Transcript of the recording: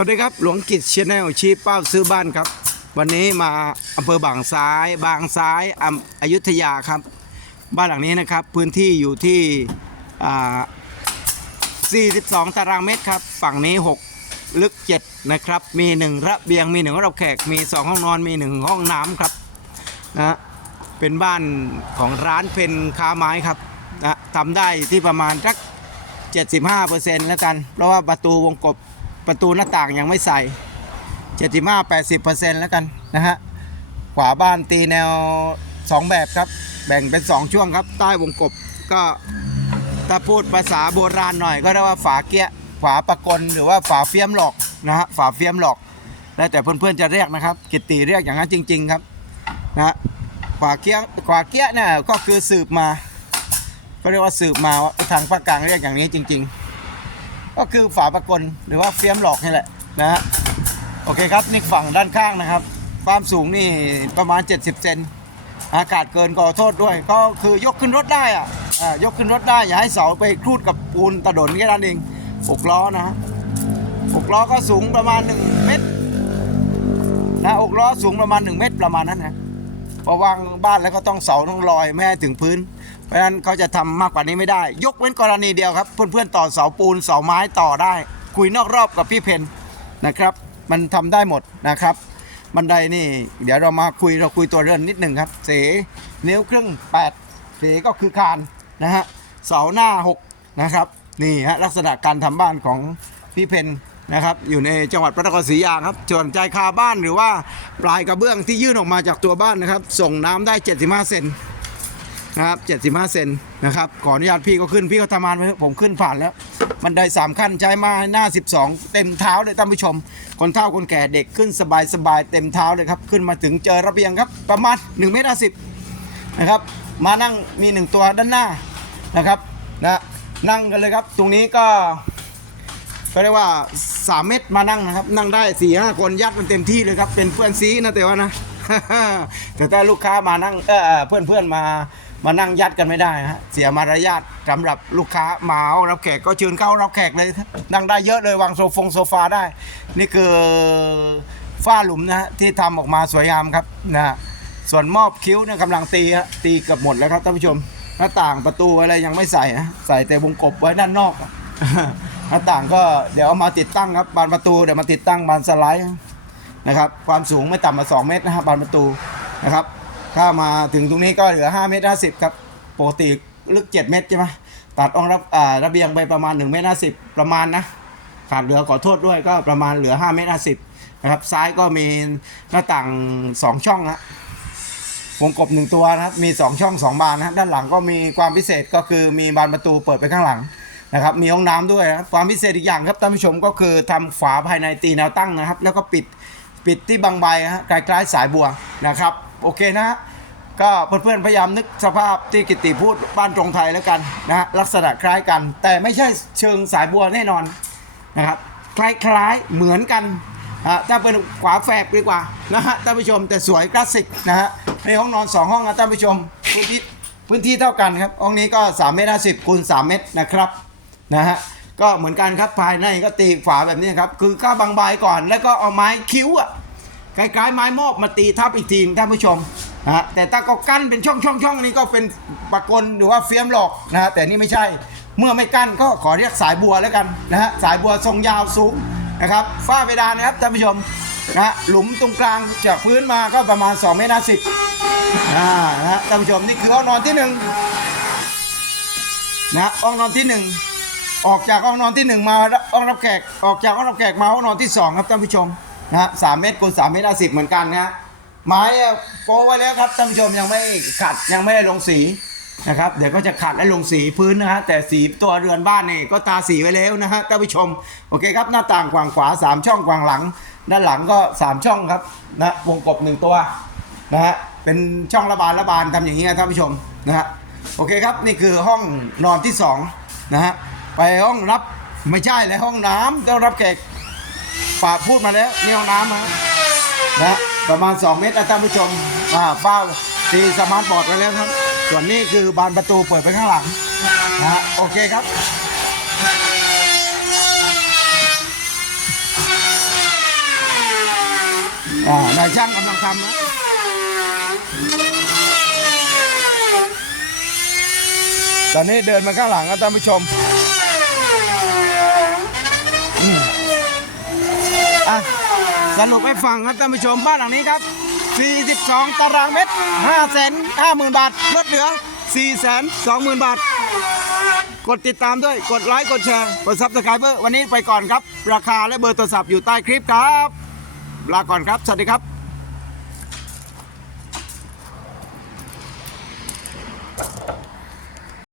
วัสดีครับ หลวงกิจชแนลชี้เป้าซื้อบ้านครับ วันนี้มาอำเภอบางซ้าย บางซ้ายออยุธยาครับ บ้านหลังนี้นะครับ พื้นที่อยู่ที่ 42 ตารางเมตรครับ ฝั่งนี้ 6 ลึก 7 นะครับ มี 1 ระเบียง มี 1 รับแขก มี 2 ห้องนอน มี 1 ห้องน้ำครับนะเป็นบ้านของร้านเพนค้าไม้ครับนะทำได้ที่ประมาณสัก 75%แล้วกัน เพราะว่าประตูวงกบ ประตูหน้าต่างยังไม่ใส่75-80%แล้วกันนะฮะขวาบ้านตีแนว 2 แบบครับ แบ่งเป็น 2 ช่วงครับ ใต้วงกบก็ถ้าพูดภาษาโบราณหน่อยก็เรียกว่าฝาเกี้ยฝาปะกลหรือว่าฝาเฟียมหลอกนะฮะฝาเฟียมหลอก แล้วแต่เพื่อนๆจะเรียกนะครับ กิตติเรียกอย่างนั้นจริง ๆครับนะฮะฝาเกี้ยฝาเกี้ยเนี่ยก็คือสืบมาก็เรียกว่าสืบมาว่าทางภาคกลางเรียกอย่างนี้จริง ๆ ก็คือฝาปะกลหรือว่าเฟี้ยมหลอกนี่แหละนะฮะโอเคครับนี่ฝั่งด้านข้างนะครับ ความสูงนี่ประมาณ 70 เซนอากาศเกินก็โทษด้วย ก็คือยกขึ้นรถได้อะอ่ายกขึ้นรถได้อย่าให้เสาไปครูดกับปูนตะดนแค่นั้นเองหกล้อนะฮะหกล้อก็สูงประมาณ 1 เมตรนะหกล้อสูงประมาณ 1 เมตรประมาณนั้นนะพอวางบ้านแล้วก็ต้องเสาต้องลอยไม่ให้ถึงพื้น เพราะฉะนั้นเขาจะทำมากกว่านี้ไม่ได้ ยกเว้นกรณีเดียวครับ เพื่อนๆต่อเสาปูนเสาไม้ต่อได้ คุยนอกรอบกับพี่เพนนะครับ มันทำได้หมดนะครับบันไดนี่ เดี๋ยวเรามาคุยเราคุยตัวเรือนนิดหนึ่งครับ เสนิ้วครึ่ง8เสก็คือคานนะฮะเสาหน้า 6 นะครับนี่ฮะลักษณะการทำบ้านของพี่เพนนะครับอยู่ในจังหวัดพระนครศรีอยุธยาครับส่วนใจคาบ้านหรือว่าปลายกระเบื้องที่ยื่นออกมาจากตัวบ้านนะครับ ส่งน้ำได้ 75 เซน นะครับ 75 เซนนะครับขออนุญาตพี่ก็ขึ้นพี่ก็ทำงานไว้ผมขึ้นผ่านแล้วบันได3ขั้นใช้มาหน้า 12 เต็มเท้าเลยท่านผู้ชม คนเฒ่าคนแก่เด็กขึ้นสบายสบายเต็มเท้าเลยครับ ขึ้นมาถึงเจอระเบียงครับ ประมาณ1เมตร50นะครับ มานั่งมี 1 ตัวด้านหน้านะครับนะนั่งกันเลยครับ ตรงนี้ก็ก็เรียกว่า 3 เมตรมานั่งนะครับ นั่งได้4ี่ห้าคนยัดมันเต็มที่เลยครับเป็นเพื่อนซีนะแต่ว่านะแต่ถ้าลูกค้ามานั่งเออเพื่อนเพื่อนๆมา มานั่งยัดกันไม่ได้ฮะเสียมารยาทสำหรับลูกค้ามาเอารับแขกก็เชิญเข้ารับแขกเลยนั่งได้เยอะเลยวางโซฟงโซฟาได้ นี่คือฝ้าหลุมนะฮะที่ทำออกมาสวยงามครับนะฮะส่วนมอบคิ้วเนี่ยกำลังตีฮะตีเกือบหมดแล้วครับท่านผู้ชมหน้าต่างประตูอะไรยังไม่ใส่นะใส่แต่วงกบไว้ด้านนอกหน้าต่างก็เดี๋ยวเอามาติดตั้งครับบานประตูเดี๋ยวมาติดตั้งบานสไลด์นะครับความสูงไม่ต่ำกว่า2เมตรนะครับบานประตูนะครับ ถ้ามาถึงตรงนี้ก็เหลือ5เมตร50ครับปกติลึก 7 เมตรใช่ไหมตัดองรับอ่าระเบียงไปประมาณ1เมตร50ประมาณนะขาดเหลือขอโทษด้วยก็ประมาณเหลือ5เมตร50นะครับซ้ายก็มีหน้าต่าง 2 ช่องนะวงกบหนึ่งตัวนะครับมี 2 ช่อง 2 บานนะครับด้านหลังก็มีความพิเศษก็คือมีบานประตูเปิดไปข้างหลังนะครับมีห้องน้ำด้วยนะครับความพิเศษอีกอย่างครับท่านผู้ชมก็คือทำฝาภายในตีแนวตั้งนะครับ แล้วก็ปิดปิดที่บางใบฮะคล้ายๆสายบัวนะครับ โอเคนะฮะก็เพื่อนๆพยายามนึกสภาพที่กิตติพูดบ้านตรงไทยแล้วกันนะฮะลักษณะคล้ายกัน แต่ไม่ใช่เชิงสายบัวแน่นอนนะครับคล้ายๆเหมือนกันอะถ้าเป็นขวาแฝกดีกว่านะฮะท่านผู้ชมแต่สวยคลาสสิกนะฮะในห้องนอน 2 ห้องนะท่านผู้ชมพื้นที่พื้นที่เท่ากันครับห้องนี้ก็3เมตร50คูณ3เมตรนะครับนะฮะก็เหมือนกันครับภายในก็ตีฝาแบบนี้ครับคือก้าบางใบก่อนแล้วก็เอาไม้คิ้วอะ คล้ายๆไม้มอบมาตีทับอีกทีท่านผู้ชมนะฮะแต่ถ้าก็กั้นเป็นช่องช่องช่องนี้ก็เป็นปะกลหรือว่าเฟียมหลอกนะฮะแต่นี่ไม่ใช่เมื่อไม่กั้นก็ขอเรียกสายบัวแล้วกันนะฮะสายบัวทรงยาวสูงนะครับฝ้าเพดานนะครับท่านผู้ชมนะฮะหลุมตรงกลางจากพื้นมาก็ประมาณ2เมตรสิบอ่านะฮะท่านผู้ชมนี่คือห้องนอนที่หนึ่งนะฮะห้องนอนที่หนึ่งออกจากห้องนอนที่หนึ่งมาห้องรับแขกออกจากห้องรับแขกมาห้องนอนที่สองครับท่านผู้ชม นะฮะสามเมตรคูณสามเมตรสิบเหมือนกันนะฮะไม้โปะไว้แล้วครับท่านผู้ชมยังไม่ขัดยังไม่ได้ลงสีนะครับเดี๋ยวก็จะขัดและลงสีพื้นนะฮะแต่สีตัวเรือนบ้านนี่ก็ตาสีไว้แล้วนะฮะท่านผู้ชมโอเคครับหน้าต่างกว้างขวา 3 ช่องกว้างหลัง ด้านหลังก็ 3 ช่องครับนะวงกบ 1 ตัวนะฮะเป็นช่องระบายระบานทำอย่างนี้นะท่านผู้ชมนะฮะโอเคครับนี่คือห้องนอนที่2นะฮะไปห้องรับไม่ใช่เลยห้องน้ำต้องรับแขก ฝากพูดมาแล้วนี่ห้องน้ำนะนะประมาณ 2 เมตรนะท่านผู้ชมอ่าฝ้าตีสมาร์ทบอร์ดไว้แล้วครับ ส่วนนี้คือบานประตูเปิดไปข้างหลังนะฮะโอเคครับอ่านายช่างกำลังทำนะตอนนี้เดินมาข้างหลังครับท่านผู้ชมอืม อะสรุปให้ฟังครับท่านผู้ชมบ้านหลังนี้ครับ 42 ตารางเมตร5แสน5หมื่นบาทลดเหลือ 4 แสน2หมื่นบาท กดติดตามด้วยกดไลค์กดแชร์กดซับสไครเบอร์วันนี้ไปก่อนครับ ราคาและเบอร์โทรศัพท์อยู่ใต้คลิปครับ ลาก่อนครับ สวัสดีครับ